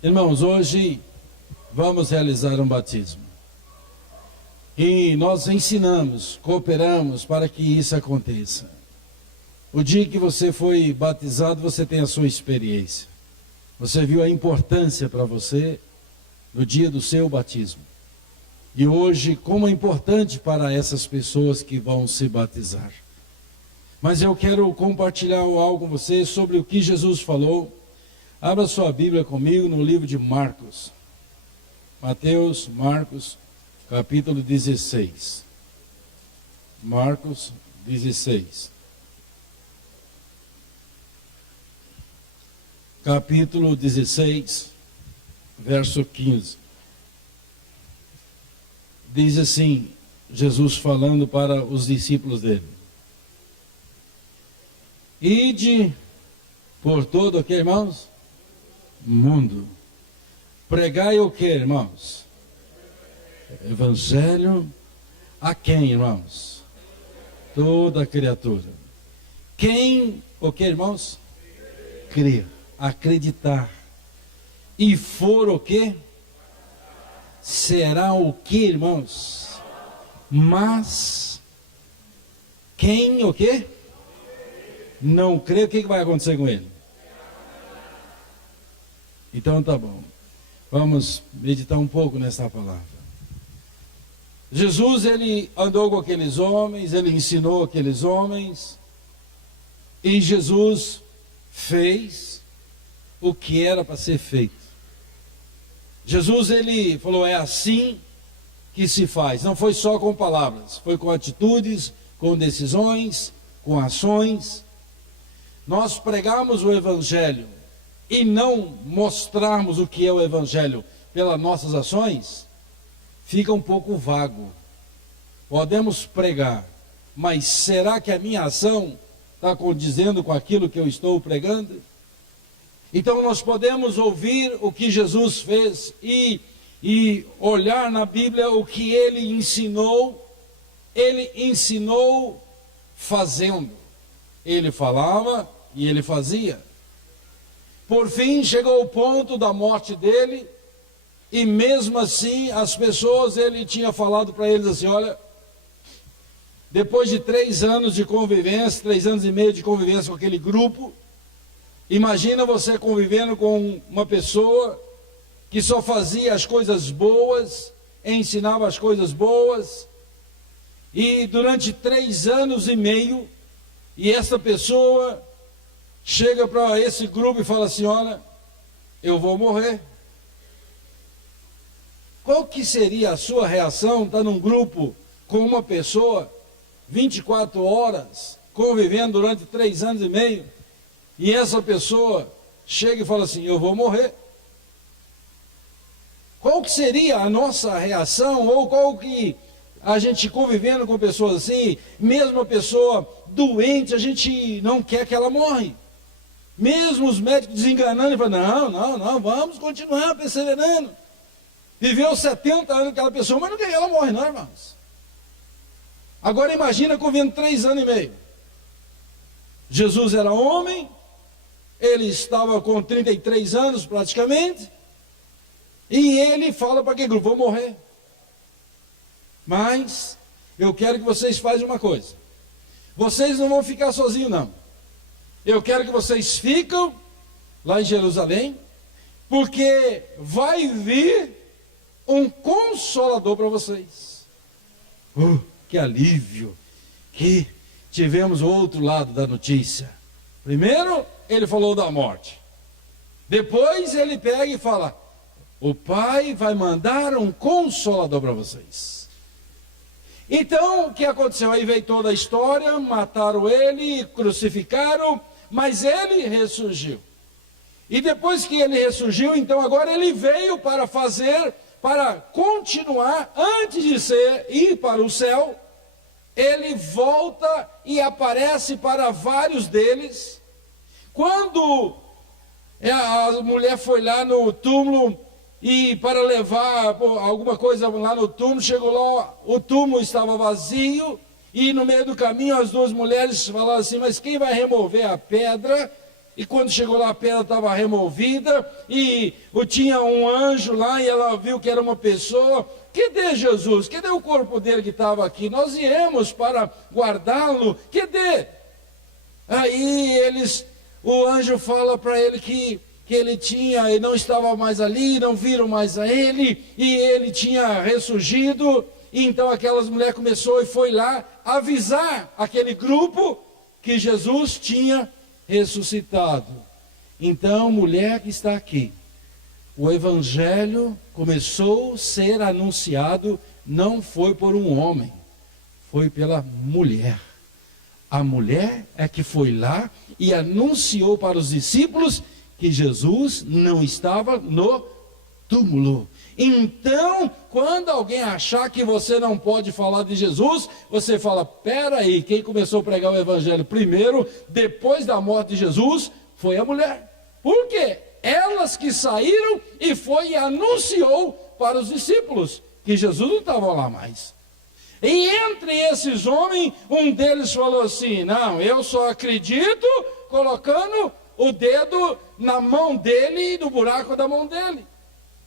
Irmãos, hoje vamos realizar um batismo. E nós ensinamos, cooperamos para que isso aconteça. O dia que você foi batizado, você tem a sua experiência. Você viu a importância para você no dia do seu batismo. E hoje, como é importante para essas pessoas que vão se batizar. Mas eu quero compartilhar algo com você sobre o que Jesus falou. Abra sua Bíblia comigo no livro de Marcos. Marcos, capítulo 16. Marcos 16. Capítulo 16, verso 15. Diz assim, Jesus falando para os discípulos dele. Ide por todo o que, irmãos? Mundo. Pregai o que, irmãos? Evangelho a quem, irmãos? Toda criatura. Quem, o que, irmãos? Crer, acreditar. E for o que? Será o que, irmãos? Mas quem, o que? Não crê, o que vai acontecer com ele? Então tá bom. Vamos meditar um pouco nessa palavra. Jesus, ele andou com aqueles homens, ele ensinou aqueles homens, e Jesus fez o que era para ser feito. Jesus, ele falou, é assim que se faz. Não foi só com palavras, foi com atitudes, com decisões, com ações. Nós pregamos o Evangelho e não mostrarmos o que é o Evangelho pelas nossas ações, fica um pouco vago. Podemos pregar, mas será que a minha ação está condizendo com aquilo que eu estou pregando? Então nós podemos ouvir o que Jesus fez e olhar na Bíblia o que ele ensinou fazendo. Ele falava e ele fazia. Por fim, chegou o ponto da morte dele, e mesmo assim, as pessoas, ele tinha falado para eles assim, olha, depois de 3 anos de convivência, 3 anos e meio de convivência com aquele grupo, imagina você convivendo com uma pessoa que só fazia as coisas boas, ensinava as coisas boas, e durante 3 anos e meio, e essa pessoa chega para esse grupo e fala assim, olha, eu vou morrer. Qual que seria a sua reação, estar num grupo com uma pessoa, 24 horas, convivendo durante 3 anos e meio, e essa pessoa chega e fala assim, eu vou morrer? Qual que seria a nossa reação, ou qual que a gente convivendo com pessoas assim, mesmo a pessoa doente, a gente não quer que ela morre. Mesmo os médicos desenganando, e falando, não, vamos continuar perseverando. Viveu 70 anos aquela pessoa, mas não quer que ela morre não, irmãos. Agora imagina convivendo 3 anos e meio. Jesus era homem, ele estava com 33 anos praticamente, e ele fala para aquele grupo, vou morrer. Mas eu quero que vocês façam uma coisa. Vocês não vão ficar sozinhos não. Eu quero que vocês fiquem lá em Jerusalém, porque vai vir um consolador para vocês. Que alívio que tivemos o outro lado da notícia. Primeiro ele falou da morte. Depois ele pega e fala, o Pai vai mandar um consolador para vocês. Então, o que aconteceu? Aí veio toda a história, mataram ele, crucificaram, mas ele ressurgiu. E depois que ele ressurgiu, então agora ele veio para continuar, antes de ir para o céu, ele volta e aparece para vários deles. Quando a mulher foi lá no túmulo, e para levar alguma coisa lá no túmulo, chegou lá, o túmulo estava vazio, e no meio do caminho as 2 mulheres falaram assim, mas quem vai remover a pedra? E quando chegou lá, a pedra estava removida, e tinha um anjo lá, e ela viu que era uma pessoa. Cadê Jesus? Cadê o corpo dele que estava aqui? Nós iremos para guardá-lo. Cadê? Aí o anjo fala para ele que ele não estava mais ali, não viram mais a ele, e ele tinha ressurgido. E então aquelas mulheres começou e foi lá avisar aquele grupo que Jesus tinha ressuscitado. Então, mulher que está aqui, o evangelho começou a ser anunciado, não foi por um homem, foi pela mulher. A mulher é que foi lá e anunciou para os discípulos que Jesus não estava no túmulo. Então, quando alguém achar que você não pode falar de Jesus, você fala: peraí, quem começou a pregar o evangelho primeiro, depois da morte de Jesus, foi a mulher. Por quê? Elas que saíram e foi e anunciou para os discípulos que Jesus não estava lá mais. E entre esses homens, um deles falou assim: não, eu só acredito colocando o dedo na mão dele e no buraco da mão dele.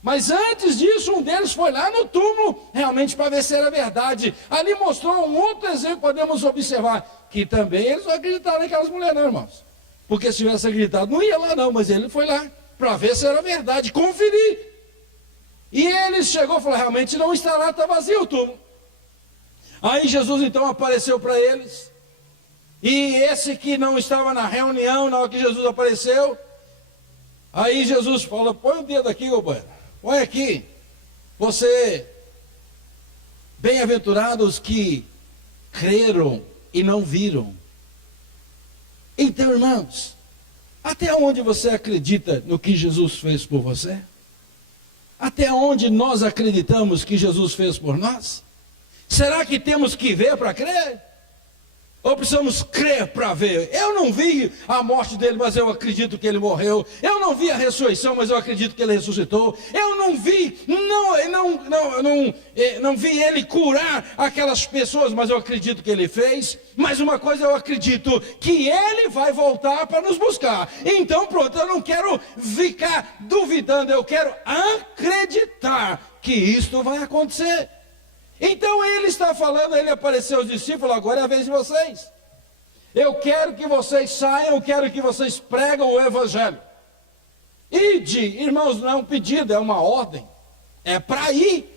Mas antes disso, um deles foi lá no túmulo, realmente para ver se era verdade. Ali mostrou um outro exemplo que podemos observar, que também eles não acreditaram naquelas mulheres não, irmãos. Porque se tivesse acreditado, não ia lá não, mas ele foi lá para ver se era verdade, conferir. E ele chegou e falou: realmente não está lá, está vazio o túmulo. Aí Jesus então apareceu para eles. E esse que não estava na reunião, na hora que Jesus apareceu, aí Jesus falou: põe o dedo aqui, companheiro. Põe aqui. Bem-aventurados que creram e não viram. Então, irmãos, até onde você acredita no que Jesus fez por você? Até onde nós acreditamos que Jesus fez por nós? Será que temos que ver para crer? Ou precisamos crer para ver? Eu não vi a morte dele, mas eu acredito que ele morreu. Eu não vi a ressurreição, mas eu acredito que ele ressuscitou. Eu não vi, não vi ele curar aquelas pessoas, mas eu acredito que ele fez. Mas uma coisa eu acredito, que ele vai voltar para nos buscar. Então pronto, eu não quero ficar duvidando, eu quero acreditar que isto vai acontecer. Então ele está falando, ele apareceu aos discípulos: agora é a vez de vocês. Eu quero que vocês saiam, eu quero que vocês pregam o evangelho. Ide, irmãos, não é um pedido, é uma ordem. É para ir.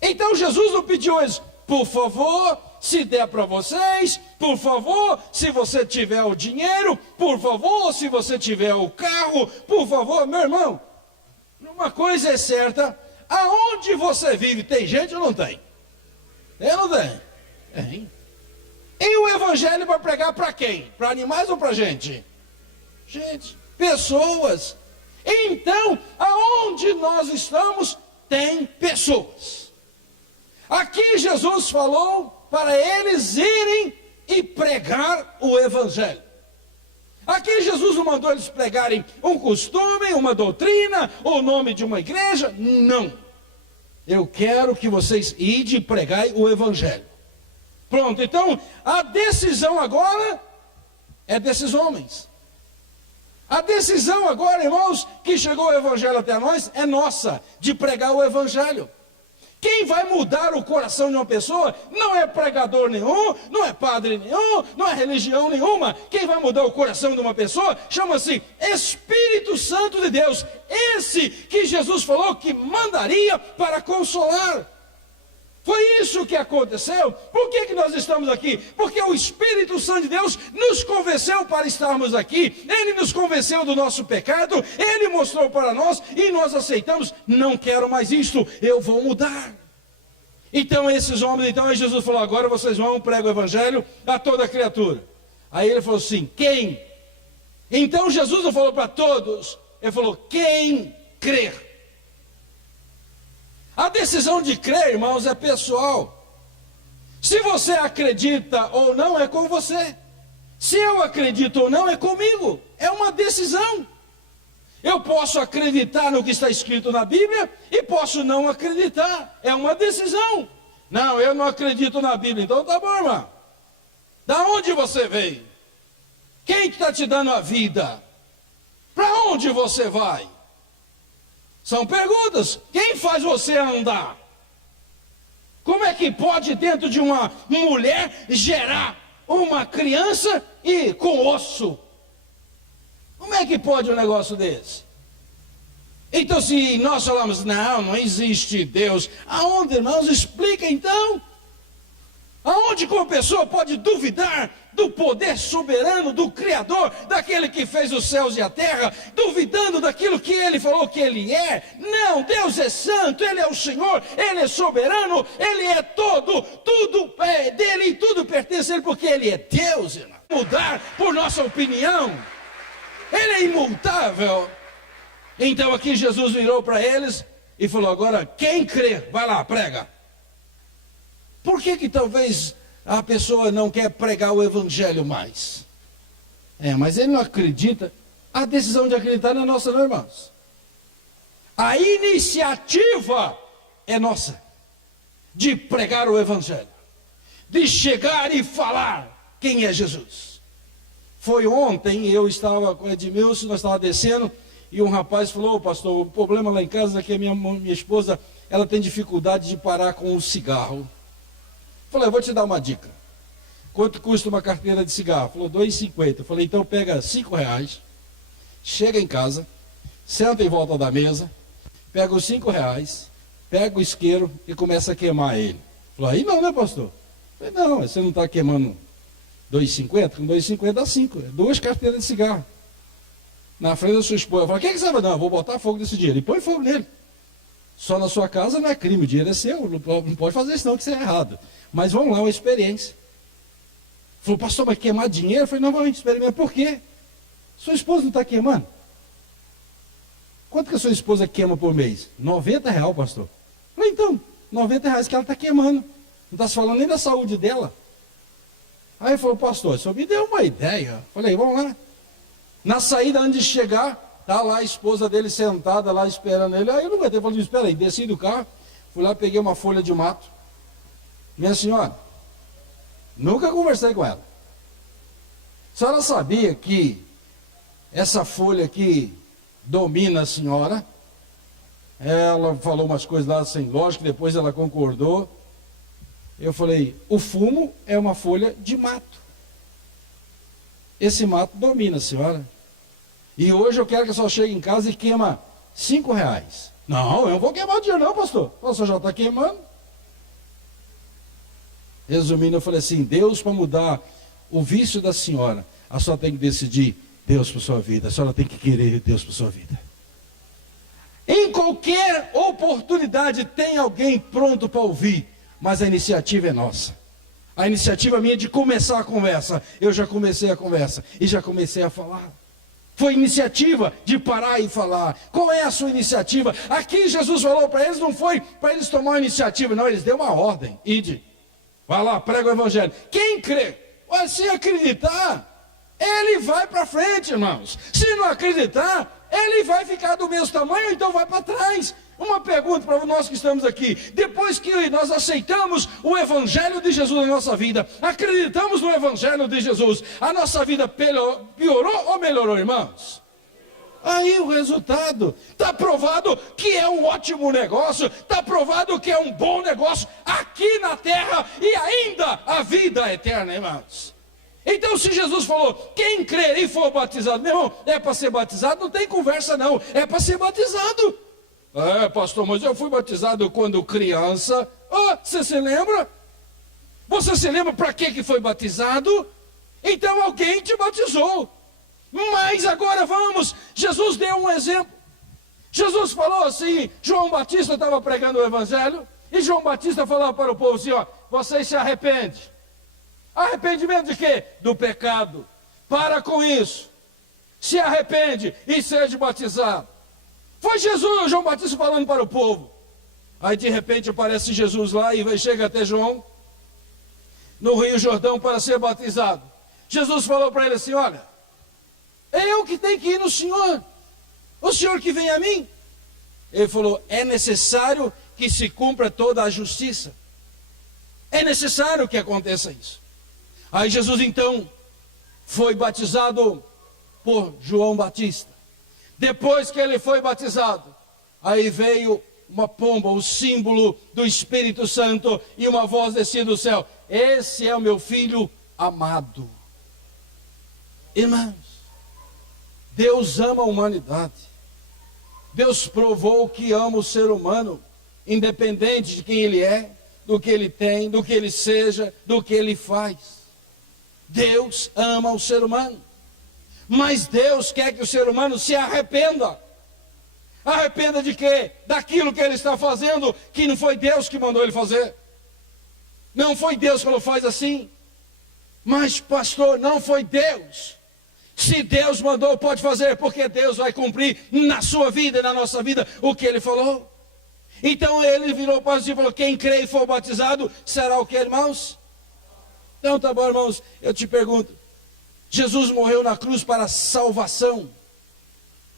Então Jesus não pediu isso: por favor, se der para vocês, por favor, se você tiver o dinheiro, por favor, se você tiver o carro, por favor. Meu irmão, uma coisa é certa: aonde você vive, tem gente ou não tem? Tem ou não tem? Tem. E o evangelho vai pregar para quem? Para animais ou para gente? Gente, pessoas. Então, aonde nós estamos, tem pessoas. Aqui Jesus falou para eles irem e pregar o evangelho. Aqui Jesus não mandou eles pregarem um costume, uma doutrina, ou o nome de uma igreja. Não. Eu quero que vocês idem e pregai o evangelho. Pronto, então a decisão agora é desses homens. A decisão agora, irmãos, que chegou o evangelho até nós, é nossa, de pregar o evangelho. Quem vai mudar o coração de uma pessoa não é pregador nenhum, não é padre nenhum, não é religião nenhuma. Quem vai mudar o coração de uma pessoa chama-se Espírito Santo de Deus. Esse que Jesus falou que mandaria para consolar. Foi isso que aconteceu. Por que nós estamos aqui? Porque o Espírito Santo de Deus nos convenceu para estarmos aqui. Ele nos convenceu do nosso pecado. Ele mostrou para nós e nós aceitamos. Não quero mais isto, eu vou mudar. Então esses homens, aí Jesus falou: agora vocês vão pregar o evangelho a toda criatura. Aí ele falou assim: quem? Então Jesus não falou para todos, ele falou: quem crer. A decisão de crer, irmãos, é pessoal. Se você acredita ou não, é com você. Se eu acredito ou não, é comigo. É uma decisão. Eu posso acreditar no que está escrito na Bíblia e posso não acreditar. É uma decisão. Não, eu não acredito na Bíblia. Então tá bom, irmão. Da onde você veio? Quem está te dando a vida? Para onde você vai? São perguntas. Quem faz você andar? Como é que pode dentro de uma mulher gerar uma criança e com osso? Como é que pode um negócio desse? Então, se nós falamos, não existe Deus, aonde, irmãos? Explica então. Aonde que uma pessoa pode duvidar do poder soberano do Criador, daquele que fez os céus e a terra, duvidando daquilo que Ele falou que Ele é? Não, Deus é santo, Ele é o Senhor, Ele é soberano, Ele é todo, tudo é dEle e tudo pertence a Ele, porque Ele é Deus, irmão. Mudar por nossa opinião, Ele é imutável. Então aqui Jesus virou para eles e falou, agora quem crê, vai lá, prega. Por que talvez a pessoa não quer pregar o evangelho mais? Mas ele não acredita. A decisão de acreditar não é nossa, não, irmãos. A iniciativa é nossa, de pregar o evangelho, de chegar e falar quem é Jesus. Foi ontem, eu estava com o Edmilson, nós estávamos descendo, e um rapaz falou, pastor, o problema lá em casa é que a minha esposa, ela tem dificuldade de parar com o cigarro. Falei, eu vou te dar uma dica. Quanto custa uma carteira de cigarro? Falou, R$2,50. Falei, então pega R$5, chega em casa, senta em volta da mesa, pega os R$5, pega o isqueiro e começa a queimar ele. Falou, aí não, né, pastor? Falei, não, você não está queimando R$2,50? Com R$2,50 dá 5. É 2 carteiras de cigarro. Na frente da sua esposa. Eu falei, o que você vai dar? Não, eu vou botar fogo nesse dinheiro. E põe fogo nele. Só na sua casa não é crime, o dinheiro é seu. Não pode fazer isso não, que isso é errado. Mas vamos lá, uma experiência. Falou, pastor, mas queimar dinheiro? Eu falei, não, vamos experimentar. Por quê? Sua esposa não está queimando? Quanto que a sua esposa queima por mês? R$90, pastor. Eu falei, então, R$90 que ela está queimando. Não está se falando nem da saúde dela. Aí ele falou, pastor, o senhor me deu uma ideia. Eu falei, vamos lá. Na saída, antes de chegar, está lá a esposa dele sentada lá esperando ele. Aí eu não aguentei, falei, espera aí, desci do carro, fui lá, peguei uma folha de mato. Minha senhora, nunca conversei com ela. A senhora sabia que essa folha aqui domina a senhora? Ela falou umas coisas lá sem lógica, depois ela concordou. Eu falei, o fumo é uma folha de mato. Esse mato domina a senhora. E hoje eu quero que a senhora chegue em casa e queima R$5. Não, eu não vou queimar dinheiro não, pastor. O senhor já está queimando. Resumindo, eu falei assim, Deus, para mudar o vício da senhora, a senhora tem que decidir Deus para a sua vida. A senhora tem que querer Deus para a sua vida. Em qualquer oportunidade tem alguém pronto para ouvir, mas a iniciativa é nossa. A iniciativa minha é de começar a conversa. Eu já comecei a conversa e já comecei a falar. Foi iniciativa de parar e falar. Qual é a sua iniciativa? Aqui Jesus falou para eles, não foi para eles tomar uma iniciativa, não, eles deu uma ordem. Ide, vai lá, prega o evangelho. Quem crê? Se acreditar, ele vai para frente, irmãos. Se não acreditar, ele vai ficar do mesmo tamanho, então vai para trás. Uma pergunta para nós que estamos aqui. Depois que nós aceitamos o evangelho de Jesus na nossa vida, acreditamos no evangelho de Jesus, a nossa vida piorou ou melhorou, irmãos? Aí o resultado, está provado que é um ótimo negócio, está provado que é um bom negócio aqui na terra e ainda a vida eterna, irmãos. Então se Jesus falou, quem crer e for batizado, meu irmão, é para ser batizado, não tem conversa não, é para ser batizado. Pastor, mas eu fui batizado quando criança. Você se lembra? Você se lembra para que foi batizado? Então alguém te batizou. Mas agora vamos, Jesus deu um exemplo. Jesus falou assim, João Batista estava pregando o evangelho, e João Batista falava para o povo assim, vocês se arrependem. Arrependimento de quê? Do pecado. Para com isso. Se arrepende e seja batizado. Foi Jesus, João Batista falando para o povo. Aí de repente aparece Jesus lá e chega até João, no Rio Jordão, para ser batizado. Jesus falou para ele assim, olha, é eu que tenho que ir no Senhor, o Senhor que vem a mim. Ele falou, é necessário que se cumpra toda a justiça. É necessário que aconteça isso. Aí Jesus então foi batizado por João Batista. Depois que ele foi batizado, aí veio uma pomba, o símbolo do Espírito Santo, e uma voz descia do céu: esse é o meu filho amado. Irmãos, Deus ama a humanidade. Deus provou que ama o ser humano, independente de quem ele é, do que ele tem, do que ele seja, do que ele faz. Deus ama o ser humano. Mas Deus quer que o ser humano se arrependa. Arrependa de quê? Daquilo que ele está fazendo, que não foi Deus que mandou ele fazer. Não foi Deus que ele faz assim. Mas pastor, não foi Deus. Se Deus mandou, pode fazer, porque Deus vai cumprir na sua vida e na nossa vida o que ele falou. Então ele virou para os e falou: quem crê e for batizado será o que, irmãos? Então tá bom, irmãos, eu te pergunto, Jesus morreu na cruz para salvação,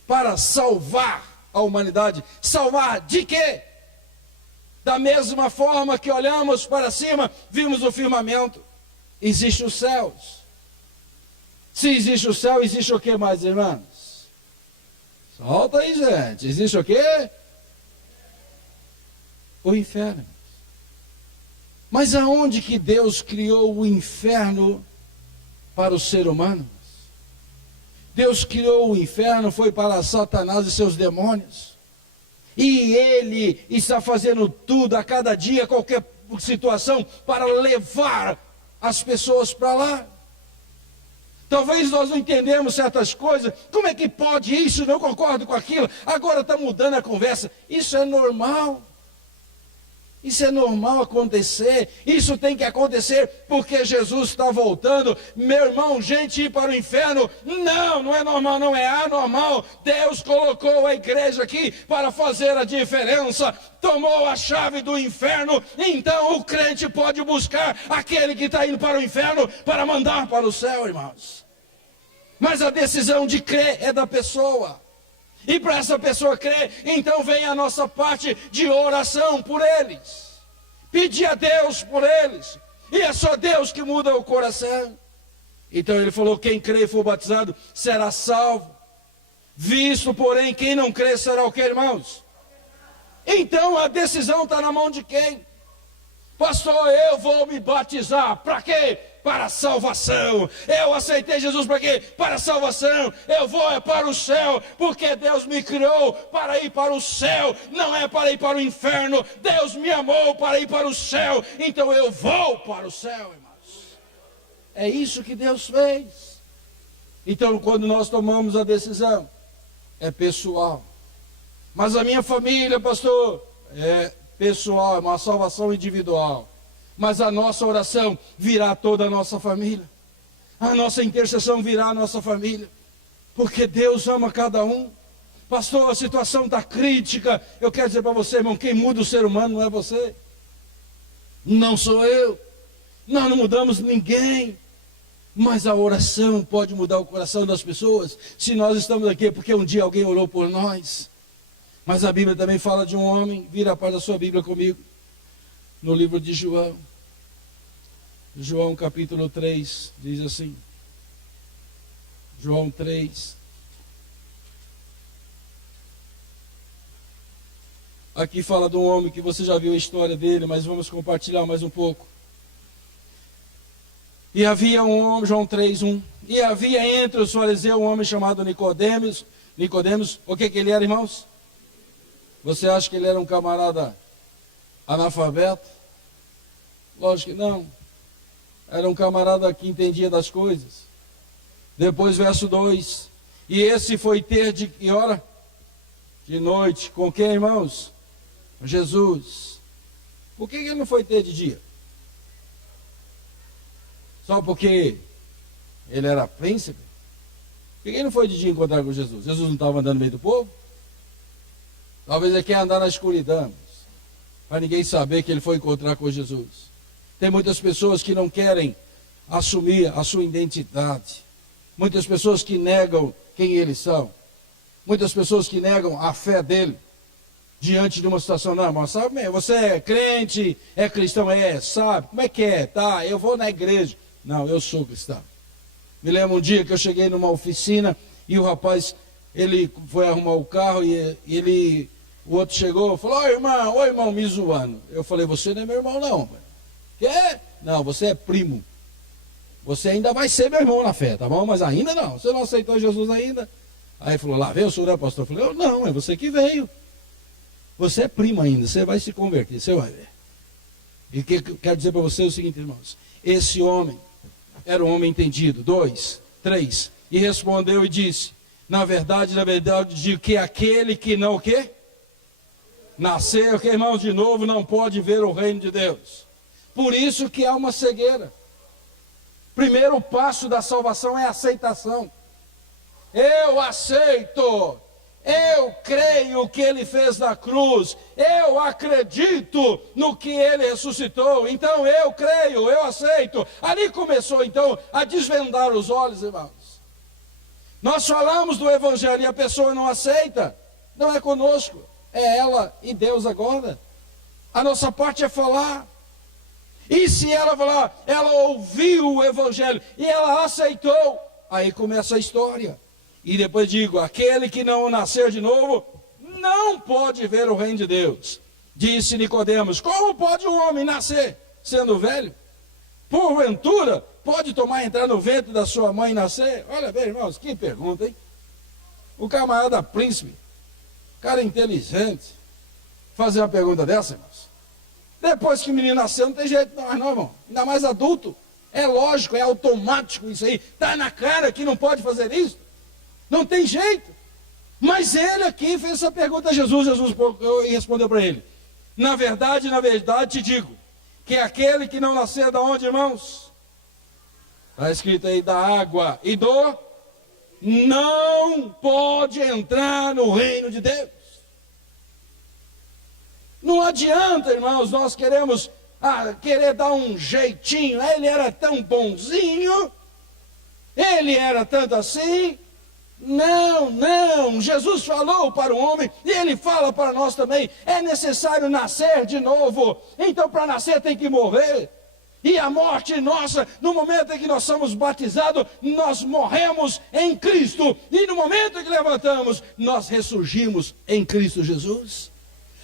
para salvar a humanidade. Salvar de quê? Da mesma forma que olhamos para cima, vimos o firmamento, existem os céus. Se existe o céu, existe o que mais, irmãos? Solta aí, gente. Existe o quê? O inferno. Mas aonde que Deus criou o inferno para o ser humano? Deus criou o inferno, foi para Satanás e seus demônios. E ele está fazendo tudo a cada dia, qualquer situação, para levar as pessoas para lá. Talvez nós não entendemos certas coisas. Como é que pode isso? Não concordo com aquilo. Agora está mudando a conversa. Isso é normal. Isso é normal acontecer. Isso tem que acontecer porque Jesus está voltando. Meu irmão, gente ir para o inferno, não é normal, não é anormal. Deus colocou a igreja aqui para fazer a diferença. Tomou a chave do inferno. Então o crente pode buscar aquele que está indo para o inferno para mandar para o céu, irmãos. Mas a decisão de crer é da pessoa. E para essa pessoa crer, então vem a nossa parte de oração por eles. Pedir a Deus por eles. E é só Deus que muda o coração. Então ele falou: quem crê e for batizado será salvo. Visto, porém, quem não crê será o que, irmãos? Então a decisão está na mão de quem? Pastor, eu vou me batizar. Para quê? Para salvação. Eu aceitei Jesus para quê? Para salvação. Eu vou para o céu, porque Deus me criou para ir para o céu, não é para ir para o inferno. Deus me amou para ir para o céu, então eu vou para o céu, irmãos. É isso que Deus fez. Então quando nós tomamos a decisão, é pessoal. Mas a minha família, pastor, é pessoal, é uma salvação individual. Mas a nossa oração virá toda a nossa família. A nossa intercessão virá a nossa família. Porque Deus ama cada um. Pastor, a situação está crítica. Eu quero dizer para você, irmão, quem muda o ser humano não é você. Não sou eu. Nós não mudamos ninguém. Mas a oração pode mudar o coração das pessoas. Se nós estamos aqui é porque um dia alguém orou por nós. Mas a Bíblia também fala de um homem. Vira a parte da sua Bíblia comigo. No livro de João. João capítulo 3, diz assim. João 3. Aqui fala de um homem que você já viu a história dele, mas vamos compartilhar mais um pouco. E havia um homem, João 3, 1. E havia entre os fariseus um homem chamado Nicodemos. O que ele era, irmãos? Você acha que ele era um camarada analfabeto? Lógico que não. Era um camarada que entendia das coisas. Depois verso 2. E esse foi ter de que hora? De noite. Com quem, irmãos? Jesus. Por que ele não foi ter de dia? Só porque ele era príncipe? Por que ele não foi de dia encontrar com Jesus? Jesus não estava andando no meio do povo? Talvez ele quer andar na escuridão, para ninguém saber que ele foi encontrar com Jesus. Tem muitas pessoas que não querem assumir a sua identidade. Muitas pessoas que negam quem eles são. Muitas pessoas que negam a fé dele diante de uma situação. Não, mas sabe, você é crente, é cristão, sabe? Como é que é? Tá, eu vou na igreja. Não, eu sou cristão. Me lembro um dia que eu cheguei numa oficina e o rapaz ele foi arrumar o carro e o outro chegou e falou: ô irmão, me zoando. Eu falei: você não é meu irmão não. Quê? Não, você é primo. Você ainda vai ser meu irmão na fé, tá bom? Mas ainda não, você não aceitou Jesus ainda. Aí ele falou: lá veio o senhor, né, pastor? Eu falei: não, é você que veio. Você é primo ainda, você vai se converter, você vai ver. E quero dizer para você o seguinte, irmãos: esse homem era um homem entendido. 2, 3. E respondeu e disse: na verdade, digo que aquele que não o quê? Nasceu, que irmãos, de novo, não pode ver o reino de Deus. Por isso que há uma cegueira. Primeiro passo da salvação é a aceitação. Eu aceito. Eu creio que ele fez na cruz, eu acredito no que ele ressuscitou, então eu creio, eu aceito. Ali começou então a desvendar os olhos, irmãos. Nós falamos do evangelho e a pessoa não aceita, não é conosco, é ela e Deus agora. A nossa parte é falar. E se ela falar, ela ouviu o evangelho e ela aceitou, aí começa a história. E depois digo: aquele que não nascer de novo, não pode ver o reino de Deus. Disse Nicodemos: como pode um homem nascer, sendo velho? Porventura, pode entrar no ventre da sua mãe e nascer? Olha bem, irmãos, que pergunta, hein? O camarada príncipe, cara inteligente, fazer uma pergunta dessa, irmãos. Depois que o menino nasceu, não tem jeito não, irmão. Ainda mais adulto. É lógico, é automático isso aí. Está na cara que não pode fazer isso. Não tem jeito. Mas ele aqui fez essa pergunta a Jesus. Jesus respondeu para ele: na verdade te digo, que aquele que não nascer da onde, irmãos? Está escrito aí: da água e do, não pode entrar no reino de Deus. Não adianta, irmãos, nós querer dar um jeitinho. Ele era tão bonzinho, ele era tanto assim. Não, Jesus falou para o homem, e ele fala para nós também: é necessário nascer de novo. Então, para nascer tem que morrer. E a morte nossa, no momento em que nós somos batizados, nós morremos em Cristo. E no momento em que levantamos, nós ressurgimos em Cristo Jesus.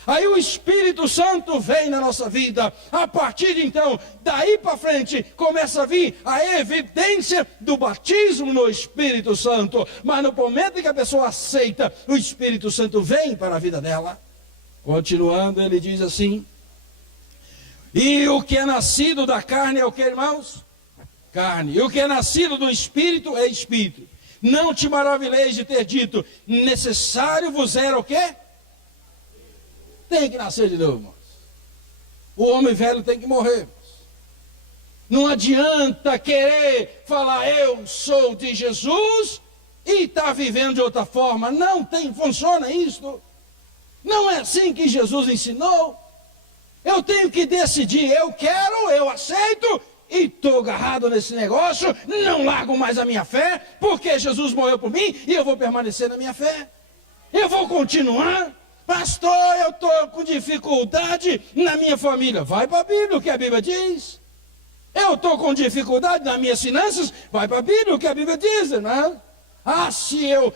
Aí o Espírito Santo vem na nossa vida. A partir de então, daí para frente, começa a vir a evidência do batismo no Espírito Santo. Mas no momento em que a pessoa aceita, o Espírito Santo vem para a vida dela. Continuando, ele diz assim: e o que é nascido da carne é o que, irmãos? Carne. E o que é nascido do Espírito é Espírito. Não te maravilheis de ter dito: necessário vos era o quê? Tem que nascer de novo, irmãos. O homem velho tem que morrer, irmãos. Não adianta querer falar: eu sou de Jesus, e está vivendo de outra forma. Não funciona isso. Não é assim que Jesus ensinou. Eu tenho que decidir: eu quero, eu aceito, e estou agarrado nesse negócio, não largo mais a minha fé, porque Jesus morreu por mim, e eu vou permanecer na minha fé. Eu vou continuar. Pastor, eu estou com dificuldade na minha família. Vai para a Bíblia, o que a Bíblia diz. Eu estou com dificuldade nas minhas finanças. Vai para a Bíblia, o que a Bíblia diz, irmão. Se eu,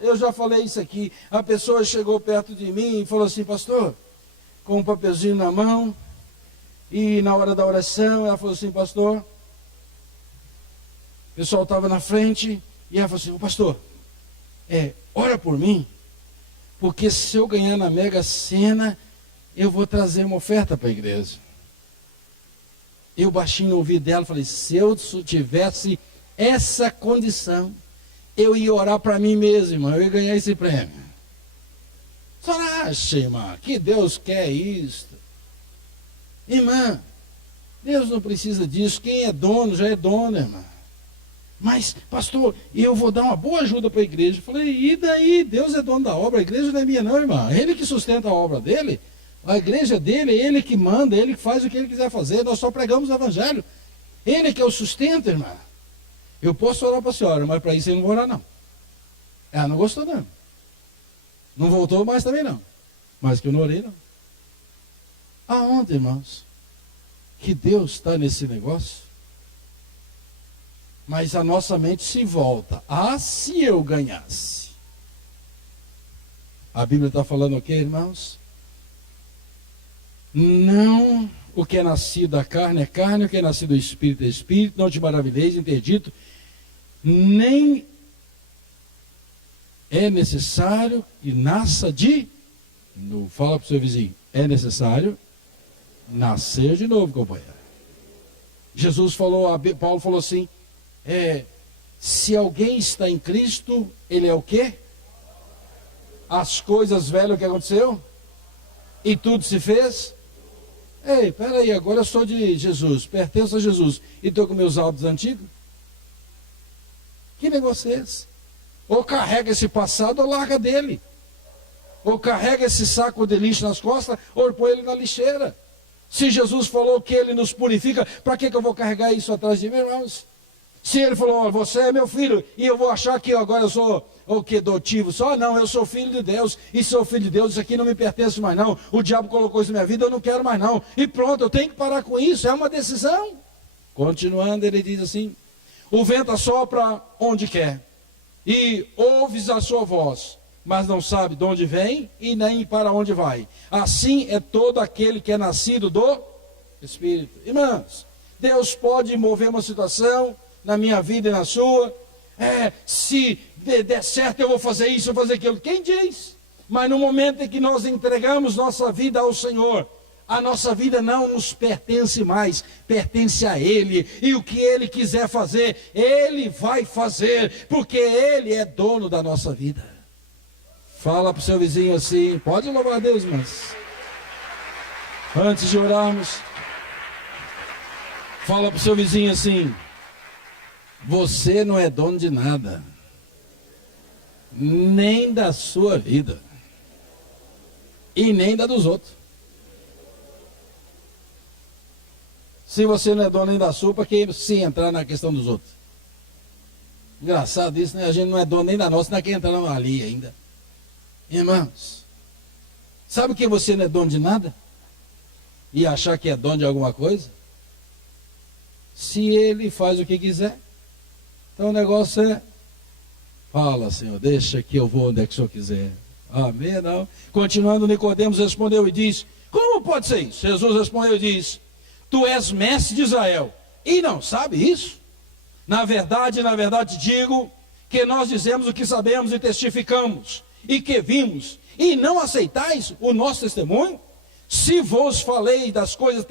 eu já falei isso aqui, a pessoa chegou perto de mim e falou assim: pastor, com um papelzinho na mão, e na hora da oração, ela falou assim: pastor, o pessoal estava na frente, e ela falou assim: pastor, ora por mim, porque se eu ganhar na Mega Sena, eu vou trazer uma oferta para a igreja. Eu baixinho no ouvido dela, falei: se eu tivesse essa condição, eu ia orar para mim mesmo, irmão, eu ia ganhar esse prêmio. Só acha, irmã, que Deus quer isso? Irmã, Deus não precisa disso. Quem é dono, já é dono, irmã. Mas, pastor, eu vou dar uma boa ajuda para a igreja. Eu falei: e daí? Deus é dono da obra, a igreja não é minha não, irmã. É Ele que sustenta a obra dele. A igreja dele, é Ele que manda, é Ele que faz o que Ele quiser fazer. Nós só pregamos o evangelho. Ele que é o sustento, irmã. Eu posso orar para a senhora, mas para isso eu não vou orar não. Ela não gostou não. Não voltou mais também não. Mas que eu não orei não. Aonde, irmãos, que Deus está nesse negócio? Mas a nossa mente se volta: se eu ganhasse. A Bíblia está falando o quê, irmãos? Não o que é nascido da carne é carne, o que é nascido do Espírito é Espírito. Não te maravilheis em ter dito, nem é necessário que nasça de novo. Fala para o seu vizinho, é necessário nascer de novo, companheiro. Jesus falou, Paulo falou assim, se alguém está em Cristo, ele é o quê? As coisas velhas, o que aconteceu? E tudo se fez? Ei, peraí, agora eu sou de Jesus, pertenço a Jesus, e estou com meus hábitos antigos? Que negócio é esse? Ou carrega esse passado ou larga dele. Ou carrega esse saco de lixo nas costas, ou põe ele na lixeira. Se Jesus falou que ele nos purifica, para que eu vou carregar isso atrás de mim, irmãos? Se ele falou, você é meu filho, e eu vou achar que agora eu sou o que adotivo só? Não, eu sou filho de Deus, e sou filho de Deus, isso aqui não me pertence mais não. O diabo colocou isso na minha vida, eu não quero mais não. E pronto, eu tenho que parar com isso, é uma decisão. Continuando, ele diz assim, o vento assopra onde quer, e ouves a sua voz, mas não sabe de onde vem e nem para onde vai. Assim é todo aquele que é nascido do Espírito. Irmãos, Deus pode mover uma situação na minha vida e na sua. Se der certo eu vou fazer isso, eu vou fazer aquilo. Quem diz? Mas no momento em que nós entregamos nossa vida ao Senhor, a nossa vida não nos pertence mais, pertence a Ele, e o que Ele quiser fazer, Ele vai fazer, porque Ele é dono da nossa vida. Fala para o seu vizinho assim, pode louvar a Deus, mas antes de orarmos, fala para o seu vizinho assim, você não é dono de nada, nem da sua vida, e nem da dos outros. Se você não é dono nem da sua, para que se entrar na questão dos outros? Engraçado isso, né? A gente não é dono nem da nossa, não é quem entrar ali ainda. Irmãos, sabe que você não é dono de nada? E achar que é dono de alguma coisa? Se ele faz o que quiser, então o negócio é, fala, Senhor, deixa que eu vou onde é que o Senhor quiser. Amém, não? Continuando, Nicodemos respondeu e disse, como pode ser isso? Jesus respondeu e disse, tu és mestre de Israel, e não sabe isso? Na verdade digo, que nós dizemos o que sabemos e testificamos, e que vimos, e não aceitais o nosso testemunho? Se vos falei das coisas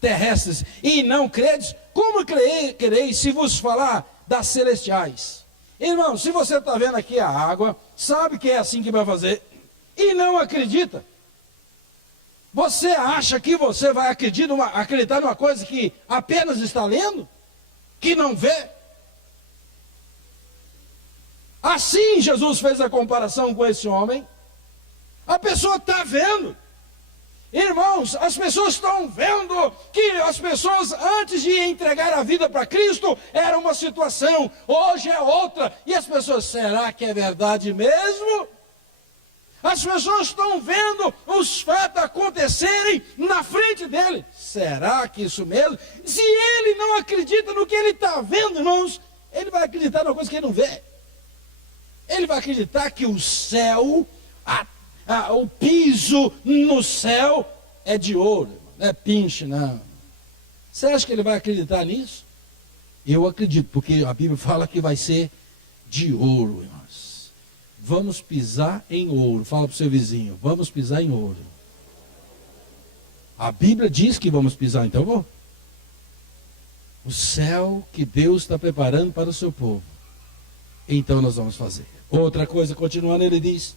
terrestres, e não credes, como crereis se vos falar das celestiais? Irmão, se você está vendo aqui a água, sabe que é assim que vai fazer, e não acredita, você acha que você vai acreditar numa coisa que apenas está lendo? Que não vê? Assim Jesus fez a comparação com esse homem. A pessoa está vendo. Irmãos, as pessoas estão vendo que as pessoas antes de entregar a vida para Cristo era uma situação, hoje é outra. E as pessoas, será que é verdade mesmo? As pessoas estão vendo os fatos acontecerem na frente dele. Será que isso mesmo? Se ele não acredita no que ele está vendo, irmãos, ele vai acreditar numa coisa que ele não vê. Ele vai acreditar que o céu, o piso no céu é de ouro, não é pinche, não. Você acha que ele vai acreditar nisso? Eu acredito, porque a Bíblia fala que vai ser de ouro, irmãos. Vamos pisar em ouro. Fala para o seu vizinho, vamos pisar em ouro. A Bíblia diz que vamos pisar, então vou. O céu que Deus está preparando para o seu povo. Então nós vamos fazer. Outra coisa, continuando, ele diz,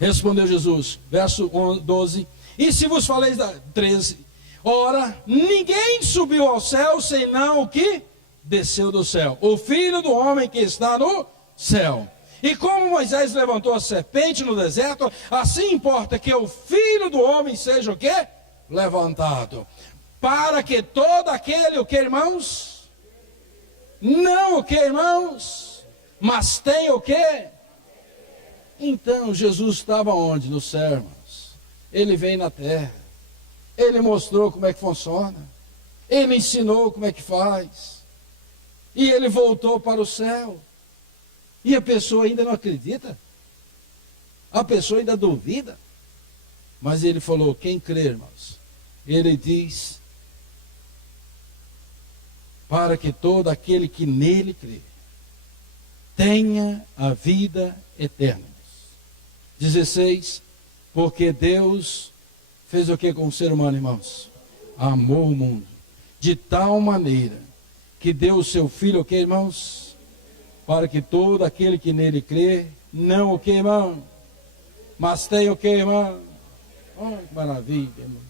respondeu Jesus, verso 12, e se vos faleis 13, ora, ninguém subiu ao céu, senão o que desceu do céu, o Filho do homem que está no céu. E como Moisés levantou a serpente no deserto, assim importa que o Filho do homem seja o quê? Levantado. Para que todo aquele, o que, irmãos? Não o que, irmãos? Mas tem o que? Então, Jesus estava onde? No céu, irmãos. Ele veio na terra. Ele mostrou como é que funciona. Ele ensinou como é que faz. E ele voltou para o céu. E a pessoa ainda não acredita? A pessoa ainda duvida. Mas ele falou, quem crê, irmãos? Ele diz, para que todo aquele que nele crê, tenha a vida eterna. 16, porque Deus fez o que com o ser humano, irmãos? Amou o mundo, de tal maneira, que deu o seu Filho, o que, irmãos? Para que todo aquele que nele crê, não o que, irmão? Mas tem o que, irmão? Olha que maravilha, irmãos.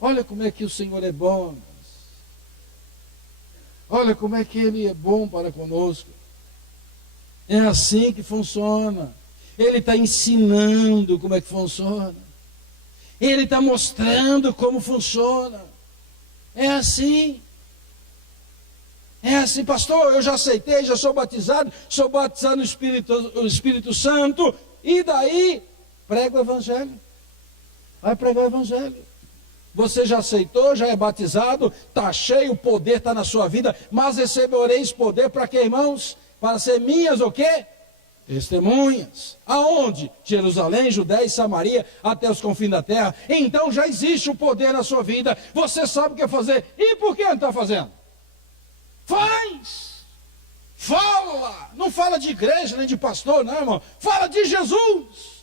Olha como é que o Senhor é bom, irmãos. Olha como é que Ele é bom para conosco. É assim que funciona. Ele está ensinando como é que funciona. Ele está mostrando como funciona. É assim. É assim, pastor, eu já aceitei, já sou batizado no Espírito Santo. E daí, prega o Evangelho. Vai pregar o Evangelho. Você já aceitou, já é batizado, está cheio, o poder está na sua vida, mas recebereis poder para quê, irmãos? Para ser minhas o quê? Testemunhas. Aonde? Jerusalém, Judéia e Samaria, até os confins da terra. Então já existe o poder na sua vida. Você sabe o que fazer. E por que não está fazendo? Faz. Fala. Não fala de igreja, nem de pastor, não, irmão. Fala de Jesus.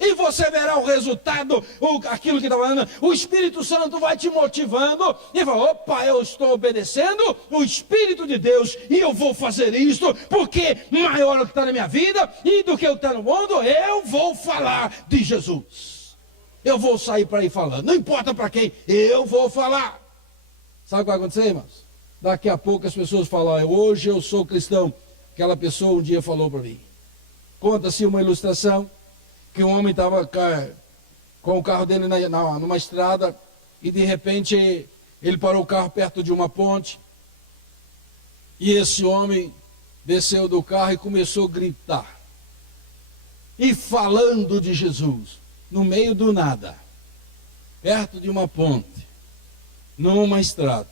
E você verá o resultado, aquilo que está falando. O Espírito Santo vai te motivando. E vai, opa, eu estou obedecendo o Espírito de Deus. E eu vou fazer isto, porque maior é o que está na minha vida. E do que eu estou no mundo, eu vou falar de Jesus. Eu vou sair para ir falando. Não importa para quem, eu vou falar. Sabe o que vai acontecer, irmãos? Daqui a pouco as pessoas falam, hoje eu sou cristão. Aquela pessoa um dia falou para mim. Conta-se uma ilustração. Que um homem estava com o carro dele numa estrada e de repente ele parou o carro perto de uma ponte e esse homem desceu do carro e começou a gritar e falando de Jesus no meio do nada, perto de uma ponte, numa estrada.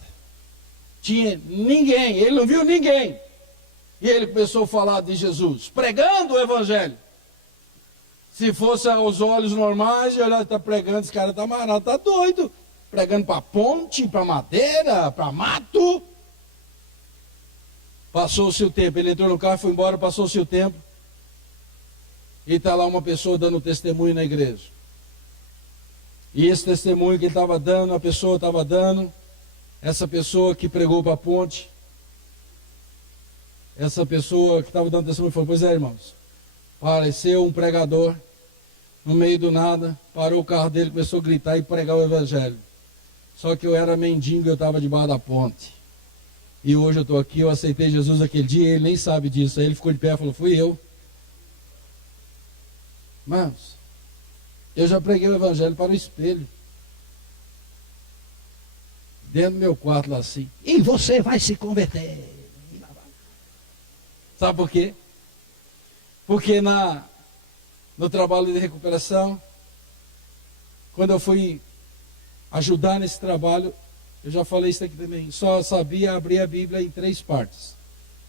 Tinha ninguém, ele não viu ninguém e ele começou a falar de Jesus, pregando o Evangelho. Se fosse aos olhos normais, ele está pregando, esse cara está amarrado, está doido. Pregando para ponte, para madeira, para mato. Passou-se o tempo, ele entrou no carro, foi embora, passou-se o tempo. E está lá uma pessoa dando testemunho na igreja. E esse testemunho que ele estava dando, a pessoa estava dando, essa pessoa que pregou para a ponte, essa pessoa que estava dando testemunho falou, pois é, irmãos, apareceu um pregador, no meio do nada, parou o carro dele, começou a gritar e pregar o Evangelho. Só que eu era mendigo e eu estava debaixo da ponte. E hoje eu estou aqui, eu aceitei Jesus aquele dia, ele nem sabe disso. Aí ele ficou de pé e falou, fui eu. Irmãos, eu já preguei o Evangelho para o espelho. Dentro do meu quarto lá assim. E você vai se converter. Sabe por quê? Porque no trabalho de recuperação, quando eu fui ajudar nesse trabalho, eu já falei isso aqui também, só sabia abrir a Bíblia em 3 partes.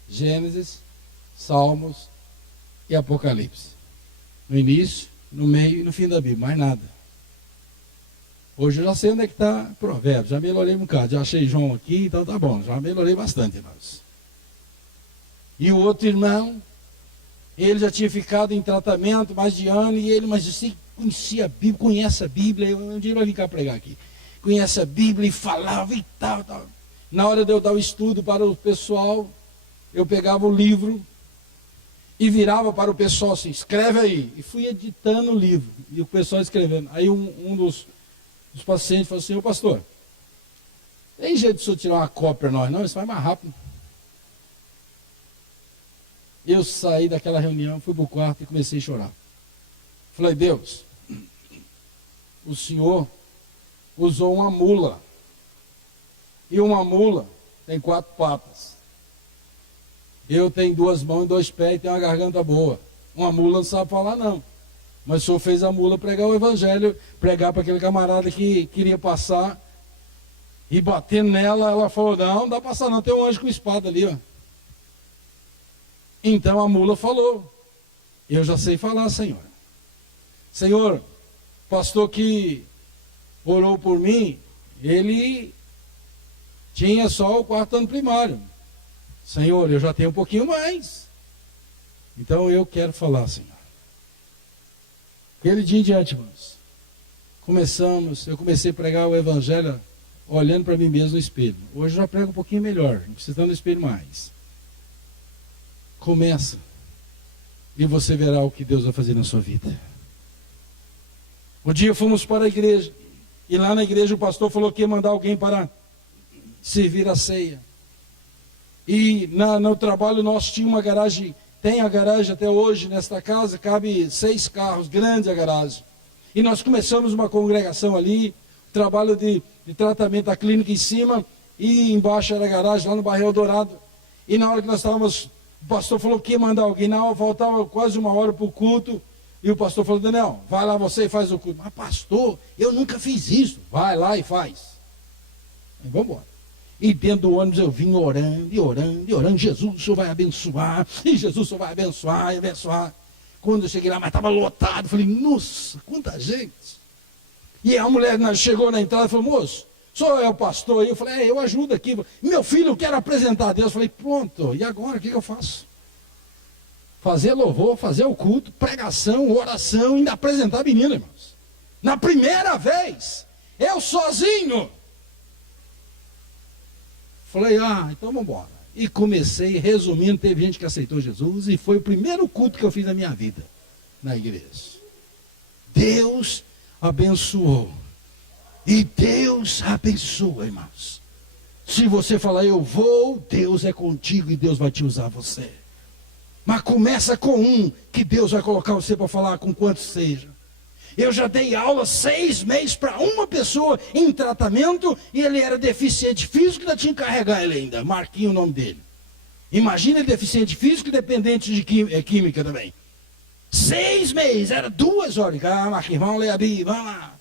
Gênesis, Salmos e Apocalipse. No início, no meio e no fim da Bíblia, mais nada. Hoje eu já sei onde é que está Provérbios, já melhorei um bocado, já achei João aqui, então tá bom, já melhorei bastante, irmãos. E o outro irmão, ele já tinha ficado em tratamento mais de ano, e ele, mas você conhecia a Bíblia, conhece a Bíblia, um dia ele vai vir cá pregar aqui. Conhece a Bíblia e falava e tal. Na hora de eu dar o estudo para o pessoal, eu pegava o livro e virava para o pessoal assim, escreve aí. E fui editando o livro, e o pessoal escrevendo. Aí um dos pacientes falou assim, ô pastor, tem jeito de o senhor tirar uma cópia para nós? Não, isso vai mais rápido. Eu saí daquela reunião, fui para o quarto e comecei a chorar. Falei, Deus, o Senhor usou uma mula. E uma mula tem 4 patas. Eu tenho 2 mãos e 2 pés e tenho uma garganta boa. Uma mula não sabe falar não. Mas o Senhor fez a mula pregar o Evangelho, pregar para aquele camarada que queria passar. E batendo nela, ela falou, não dá para passar não, tem um anjo com espada ali, ó. Então a mula falou, eu já sei falar, Senhor. Senhor, pastor que orou por mim, ele tinha só o 4º ano primário. Senhor, eu já tenho um pouquinho mais. Então eu quero falar, Senhor. Aquele dia em diante, irmãos, eu comecei a pregar o evangelho olhando para mim mesmo no espelho. Hoje eu já prego um pouquinho melhor, não precisa no espelho mais. Começa e você verá o que Deus vai fazer na sua vida. Um dia fomos para a igreja, e lá na igreja o pastor falou que ia mandar alguém para servir a ceia. E no trabalho nosso tinha uma garagem, tem a garagem até hoje nesta casa, cabe 6 carros, grande a garagem. E nós começamos uma congregação ali, trabalho de tratamento da clínica em cima, e embaixo era a garagem, lá no bairro Eldorado. E na hora que nós estávamos, o pastor falou que ia mandar alguém, na hora, faltava quase 1 hora para o culto, e o pastor falou: Daniel, vai lá você e faz o culto. Mas pastor, eu nunca fiz isso. Vai lá e faz. E vamos embora. E dentro do ônibus eu vim orando, e orando, e orando. Jesus, o Senhor vai abençoar. E Jesus, o Senhor vai abençoar e abençoar. Quando eu cheguei lá, mas estava lotado. Falei: nossa, quanta gente. E a mulher chegou na entrada e falou: moço, o senhor é o pastor aí? Eu falei: eu ajudo aqui. Meu filho, eu quero apresentar a Deus. Eu falei: pronto, e agora o que eu faço? Fazer louvor, fazer o culto, pregação, oração, ainda apresentar a menina, irmãos. Na primeira vez, eu sozinho. Falei: então vamos embora. E comecei, resumindo, teve gente que aceitou Jesus, e foi o primeiro culto que eu fiz na minha vida, na igreja. Deus abençoou. E Deus abençoa, irmãos. Se você falar: eu vou, Deus é contigo e Deus vai te usar você. Mas começa com um, que Deus vai colocar você para falar com quantos seja. Eu já dei aula 6 meses para uma pessoa em tratamento, e ele era deficiente físico, ainda tinha que carregar ele ainda, Marquinho o nome dele. Imagina ele deficiente físico e dependente de química também. 6 meses, era 2 horas. Marquinhos, vamos ler a Bíblia, vamos lá.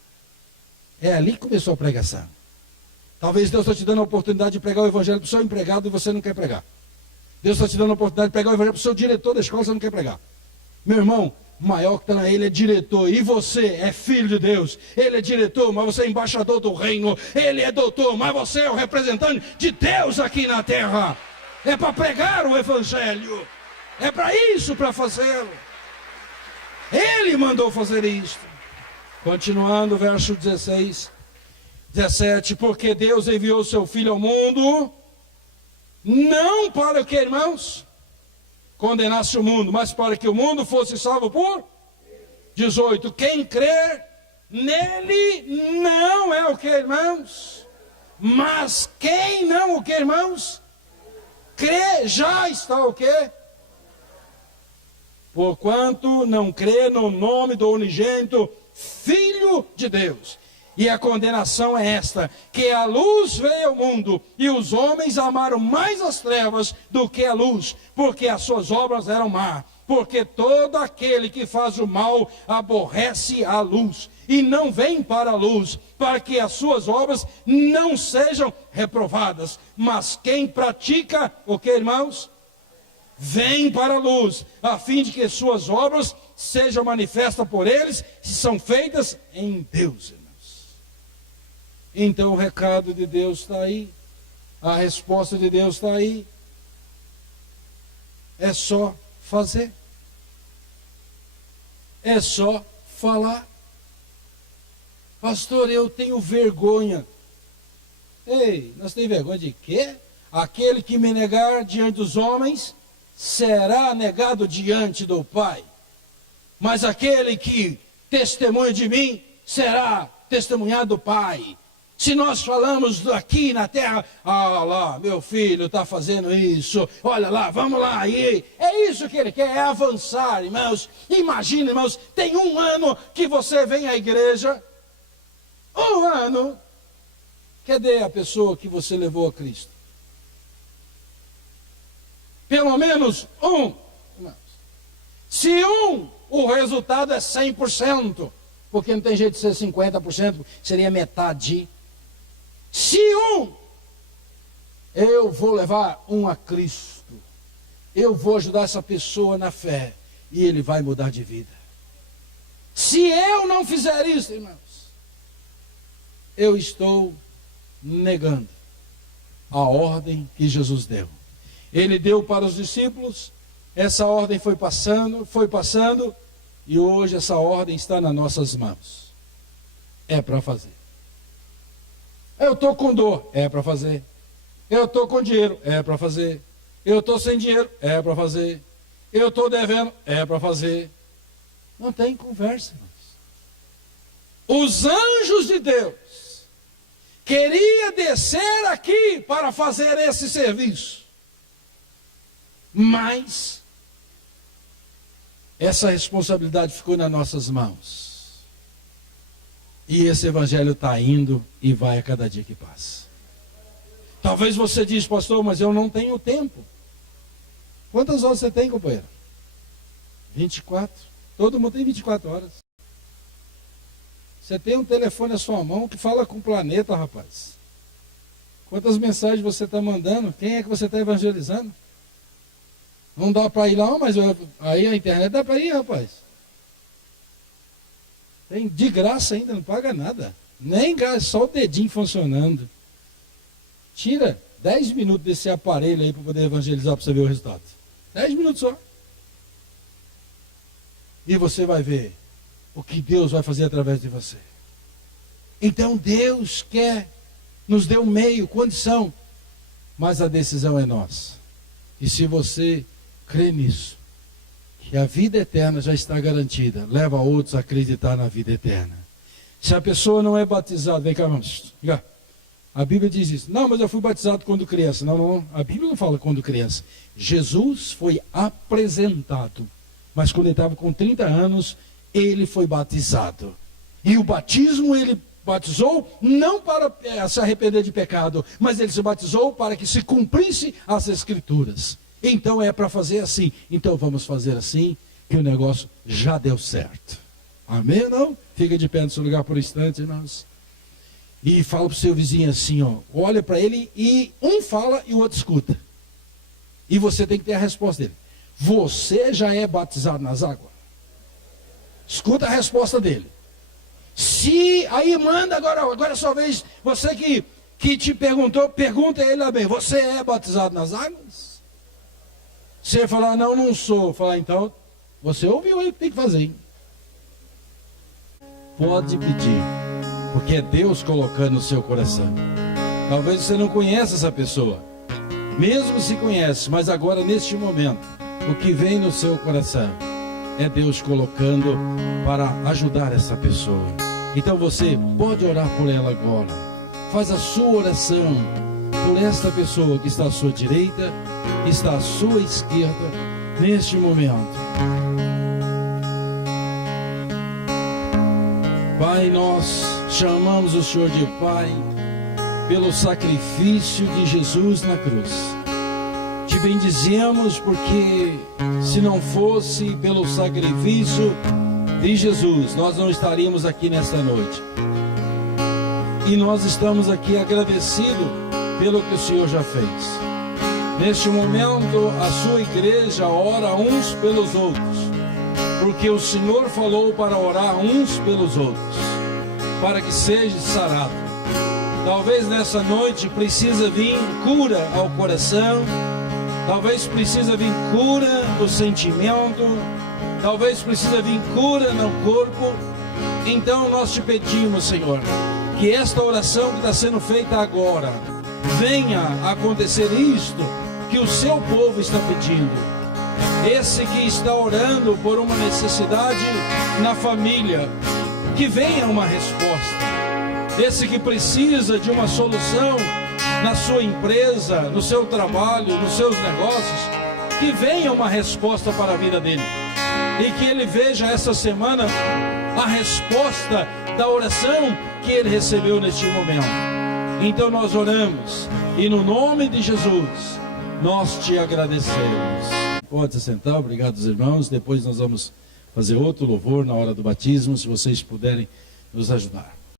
É ali que começou a pregação. Talvez Deus está te dando a oportunidade de pregar o evangelho para o seu empregado e você não quer pregar. Deus está te dando a oportunidade de pregar o evangelho para o seu diretor da escola e você não quer pregar. Meu irmão, o maior que está na ele é diretor, e você é filho de Deus. Ele é diretor, mas você é embaixador do reino. Ele é doutor, mas você é o representante de Deus aqui na terra. É para pregar o evangelho. É para isso, para fazê-lo. Ele mandou fazer isto. Continuando, verso 16, 17. Porque Deus enviou seu Filho ao mundo, não para o que, irmãos? Condenasse o mundo, mas para que o mundo fosse salvo por 18. Quem crer nele não é o que, irmãos? Mas quem não o que, irmãos? Crê, já está o que? Porquanto não crê no nome do unigênito Filho de Deus. E a condenação é esta: que a luz veio ao mundo, e os homens amaram mais as trevas do que a luz, porque as suas obras eram má. Porque todo aquele que faz o mal aborrece a luz, e não vem para a luz, para que as suas obras não sejam reprovadas. Mas quem pratica o que, irmãos? Vem para a luz, a fim de que suas obras sejam manifestas por eles, se são feitas em Deus. Então o recado de Deus está aí, a resposta de Deus está aí. É só fazer, é só falar. Pastor, eu tenho vergonha. Ei, nós temos vergonha de quê? Aquele que me negar diante dos homens será negado diante do Pai. Mas aquele que testemunha de mim será testemunhado do Pai. Se nós falamos aqui na terra: lá, meu filho está fazendo isso, olha lá, vamos lá, aí. É isso que ele quer, é avançar, irmãos. Imagina, irmãos, tem 1 ano que você vem à igreja, 1 ano, cadê a pessoa que você levou a Cristo? Pelo menos 1, irmãos. Se 1, o resultado é 100%, porque não tem jeito de ser 50%, seria metade. Se 1, eu vou levar 1 a Cristo, eu vou ajudar essa pessoa na fé, e ele vai mudar de vida. Se Se eu não fizer isso, irmãos, eu estou negando a ordem que Jesus deu. Ele deu para os discípulos, essa ordem foi passando, e hoje essa ordem está nas nossas mãos. É para fazer. Eu estou com dor, é para fazer. Eu estou com dinheiro, é para fazer. Eu estou sem dinheiro, é para fazer. Eu estou devendo, é para fazer. Não tem conversa, irmãos. Os anjos de Deus queriam descer aqui para fazer esse serviço. Mas essa responsabilidade ficou nas nossas mãos. E esse evangelho está indo e vai a cada dia que passa. Talvez você diz, pastor, mas eu não tenho tempo. Quantas horas você tem, companheiro? 24. Todo mundo tem 24 horas. Você tem um telefone à sua mão que fala com o planeta, rapaz. Quantas mensagens você está mandando? Quem é que você está evangelizando? Não dá para ir lá, mas aí a internet dá para ir, rapaz. Tem de graça ainda, não paga nada. Nem gás, só o dedinho funcionando. Tira 10 minutos desse aparelho aí para poder evangelizar, para você ver o resultado. 10 minutos só. E você vai ver o que Deus vai fazer através de você. Então Deus nos deu meio, condição, mas a decisão é nossa. E se você crê nisso, que a vida eterna já está garantida, leva outros a acreditar na vida eterna. Se a pessoa não é batizada, vem cá, vamos. A Bíblia diz isso. Não, mas eu fui batizado quando criança. Não. A Bíblia não fala quando criança. Jesus foi apresentado. Mas quando ele estava com 30 anos, ele foi batizado. E o batismo ele batizou não para se arrepender de pecado, mas ele se batizou para que se cumprisse as Escrituras. Então é para fazer assim. Então vamos fazer assim, que o negócio já deu certo. Amém ou não? Fica de pé no seu lugar por um instante, irmãos. E fala para o seu vizinho assim, ó. Olha para ele e um fala e o outro escuta. E você tem que ter a resposta dele. Você já é batizado nas águas? Escuta a resposta dele. Se aí manda agora é sua vez, você que te perguntou, pergunta a ele lá bem. Você é batizado nas águas? Se ele falar, não sou, falar, então, você ouviu aí o que tem que fazer, hein? Pode pedir, porque é Deus colocando no seu coração. Talvez você não conheça essa pessoa, mesmo se conhece, mas agora neste momento, o que vem no seu coração é Deus colocando para ajudar essa pessoa. Então você pode orar por ela agora. Faz a sua oração por esta pessoa que está à sua direita, que está à sua esquerda, neste momento. Pai, nós chamamos o Senhor de Pai pelo sacrifício de Jesus na cruz. Te bendizemos porque se não fosse pelo sacrifício de Jesus, nós não estaríamos aqui nesta noite. E nós estamos aqui agradecidos pelo que o Senhor já fez. Neste momento, a sua igreja ora uns pelos outros, porque o Senhor falou para orar uns pelos outros, para que seja sarado. Talvez nessa noite precisa vir cura ao coração, talvez precisa vir cura do sentimento, talvez precisa vir cura no corpo. Então nós te pedimos, Senhor, que esta oração que está sendo feita agora, venha acontecer isto que o seu povo está pedindo. Esse que está orando por uma necessidade na família, que venha uma resposta. Esse que precisa de uma solução na sua empresa, no seu trabalho, nos seus negócios, que venha uma resposta para a vida dele. E que ele veja essa semana a resposta da oração que ele recebeu neste momento. Então nós oramos e no nome de Jesus nós te agradecemos. Pode se sentar, obrigado irmãos. Depois nós vamos fazer outro louvor na hora do batismo, se vocês puderem nos ajudar.